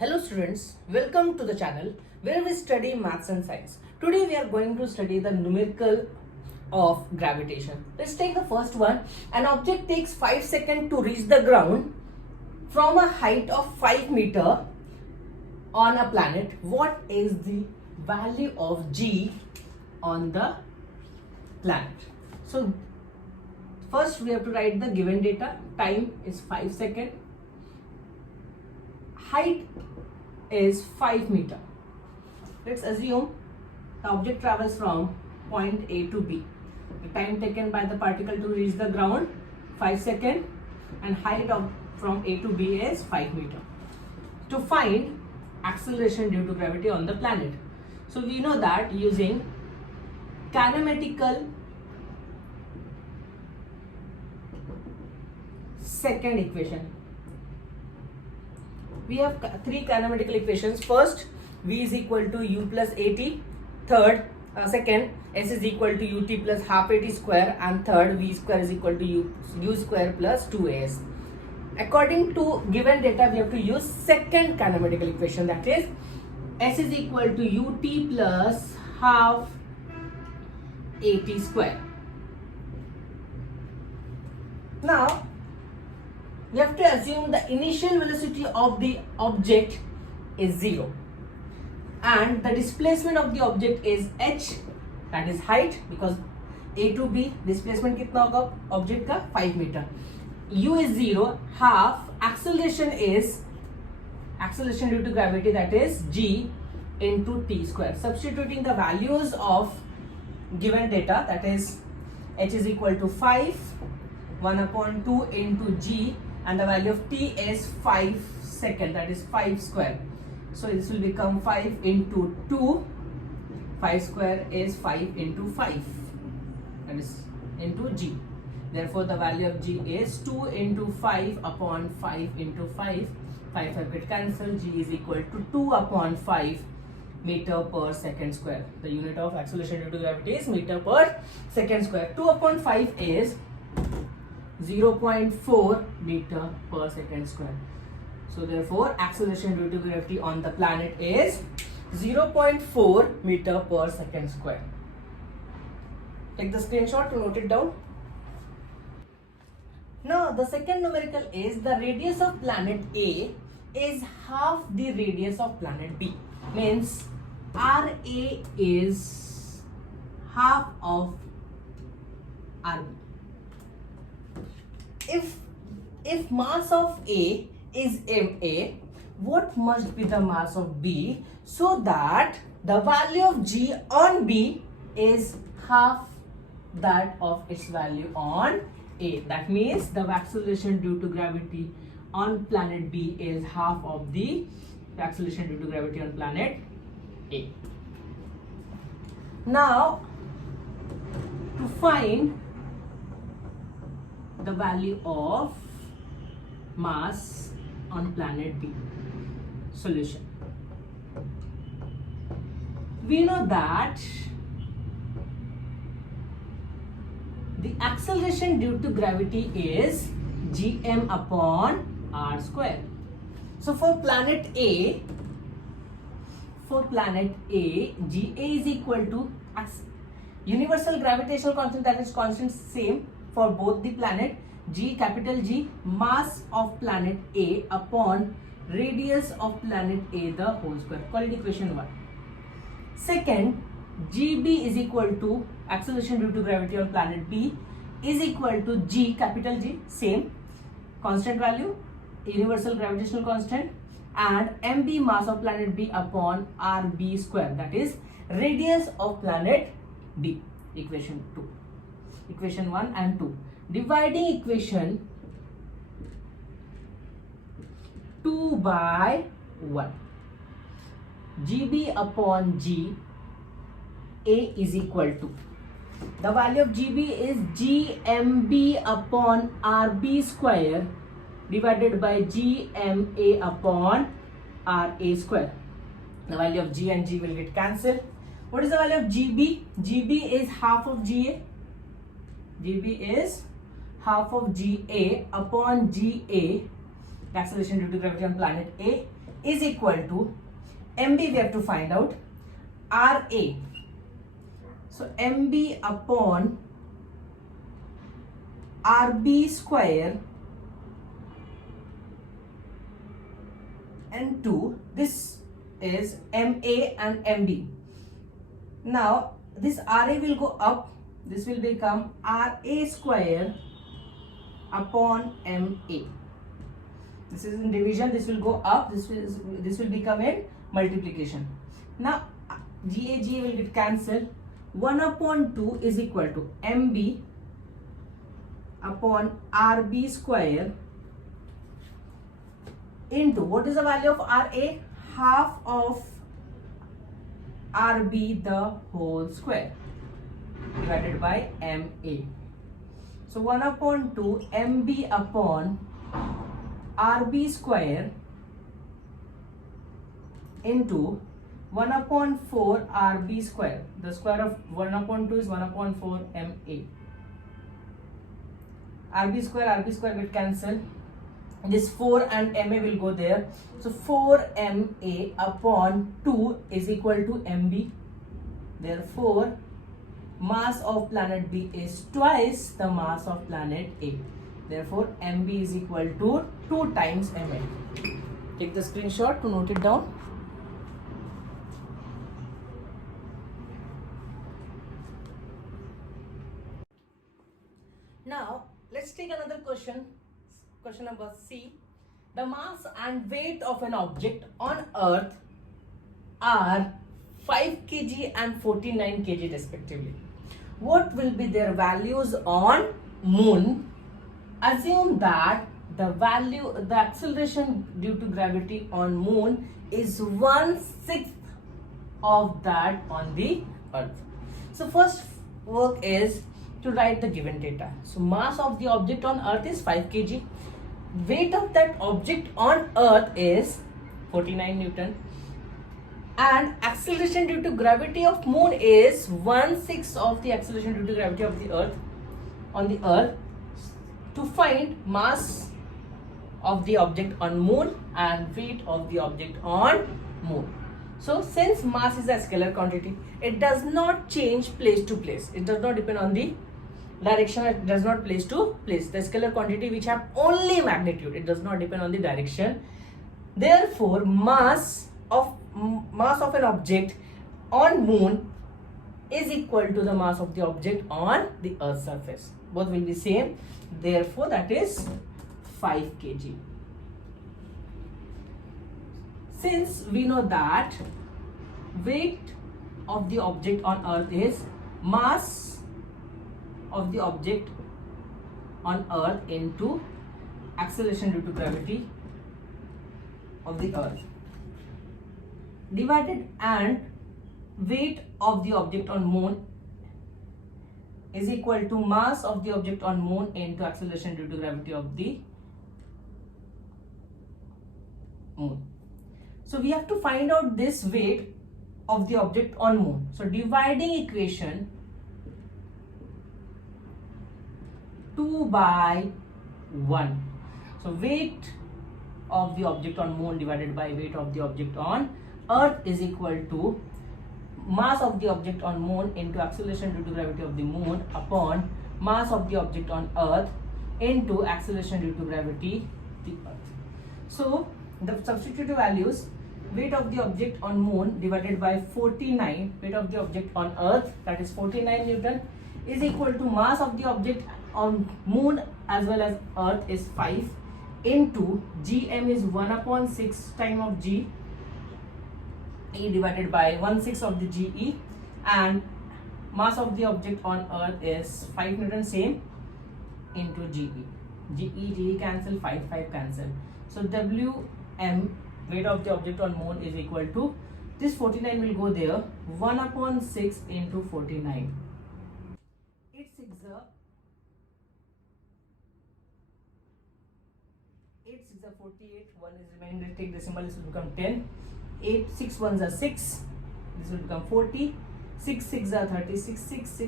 Hello students, welcome to the channel where we study maths and science. Today we are going to study the numerical of gravitation. Let's take the first one. An object takes 5 seconds to reach the ground from a height of 5 meter on a planet. What is the value of g on the planet? So first we have to write the given data. Time is 5 seconds. Height is 5 meter. Let's assume the object travels from point A to B. The time taken by the particle to reach the ground 5 seconds and height from A to B is 5 meter. To find acceleration due to gravity on the planet. So we know that using kinematical second equation. We have three kinematical equations. First, V is equal to U plus AT. Second, S is equal to UT plus half AT square. And third, V square is equal to U square plus 2AS. According to given data, we have to use second kinematical equation, that is S is equal to UT plus half AT square. Now, we have to assume the initial velocity of the object is 0 and the displacement of the object is h, that is height, because A to B displacement कितना होगा object का 5 meter. U is 0, half acceleration due to gravity, that is g into t square. Substituting the values of given data, that is h is equal to 5, 1/2 into g, and the value of t is 5 seconds, that is 5 square. So this will become 5 into 2. 5 square is 5 into 5, that is into g. Therefore the value of g is 2 into 5 upon 5 into 5. 5 get cancelled. G is equal to 2 upon 5 meter per second square. The unit of acceleration due to gravity is meter per second square. 2 upon 5 is 0.4 meter per second square. So therefore acceleration due to gravity on the planet is 0.4 meter per second square. Take the screenshot to note it down. Now the second numerical is the radius of planet A is half the radius of planet B. Means RA is half of RB. If mass of A is MA, what must be the mass of B, so that the value of G on B is half that of its value on A. That means the acceleration due to gravity on planet B is half of the acceleration due to gravity on planet A. Now, to find the value of mass on planet B. Solution. We know that the acceleration due to gravity is gm upon r square. So for planet A, GA is equal to universal gravitational constant, that is constant same for both the planet. G, capital G, mass of planet A upon radius of planet A the whole square. Call it equation 1. Second, GB is equal to acceleration due to gravity on planet B is equal to G, capital G, same constant value, universal gravitational constant, and MB, mass of planet B upon RB square, that is radius of planet B. Equation 2. Equation 1 and 2. Dividing equation 2 by 1. GB upon G A is equal to, the value of GB is GMB upon RB square divided by GMA upon RA square. The value of G and G will get cancelled. What is the value of GB? GB is half of GA. GB is half of GA upon GA, the acceleration due to gravity on planet A, is equal to MB, we have to find out RA. So MB upon RB square into this is MA and MB. Now this RA will go up, this will become RA square upon MA. This is in division, this will go up, this will become in multiplication. Now GA will get cancelled. 1 upon 2 is equal to MB upon RB square into, what is the value of RA? Half of RB the whole square divided by MA. So 1 upon 2 MB upon RB square into 1 upon 4 RB square. The square of 1 upon 2 is 1 upon 4 MA. RB square get cancelled. This 4 and MA will go there. So 4 MA upon 2 is equal to MB. Therefore, mass of planet B is twice the mass of planet A. Therefore, MB is equal to 2 times MA. Take the screenshot to note it down. Now, let's take another question. Question number C. The mass and weight of an object on Earth are 5 kg and 49 kg respectively. What will be their values on Moon? Assume that the acceleration due to gravity on Moon is 1/6 of that on the Earth. So first work is to write the given data. So mass of the object on Earth is 5 kg. Weight of that object on Earth is 49 Newton. And acceleration due to gravity of Moon is 1/6 of the acceleration due to gravity of the Earth on the Earth. To find mass of the object on Moon and weight of the object on Moon. So since mass is a scalar quantity, it does not change place to place. It does not depend on the direction, it does not place to place. The scalar quantity which have only magnitude, it does not depend on the direction. Therefore, mass of an object on Moon is equal to the mass of the object on the Earth's surface. Both will be same. Therefore, that is 5 kg. Since we know that weight of the object on Earth is mass of the object on Earth into acceleration due to gravity of the Earth divided, and weight of the object on Moon is equal to mass of the object on Moon into acceleration due to gravity of the Moon. So we have to find out this weight of the object on Moon. So dividing equation 2 by 1. So weight of the object on Moon divided by weight of the object on Earth is equal to mass of the object on Moon into acceleration due to gravity of the Moon upon mass of the object on Earth into acceleration due to gravity the Earth. So the substitutive values, weight of the object on Moon divided by 49, weight of the object on Earth, that is 49 Newton, is equal to mass of the object on Moon as well as Earth is 5 into Gm is 1 upon 6 time of G E divided by 1/6 of the Ge, and mass of the object on Earth is 5 Newton, same, into Ge. Ge cancel, 5 cancel. So Wm, weight of the object on Moon, is equal to, this 49 will go there, 1 upon 6 into 49. 8 6 are 48, 1 is remaining, let's take decimal, this will become 10. 8 6 1s are 6, this will become 40. 6 6 are 36,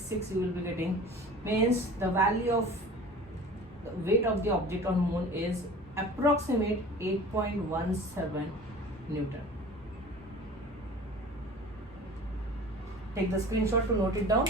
6 you will be getting, means the value of the weight of the object on Moon is approximate 8.17 Newton. Take the screenshot to note it down.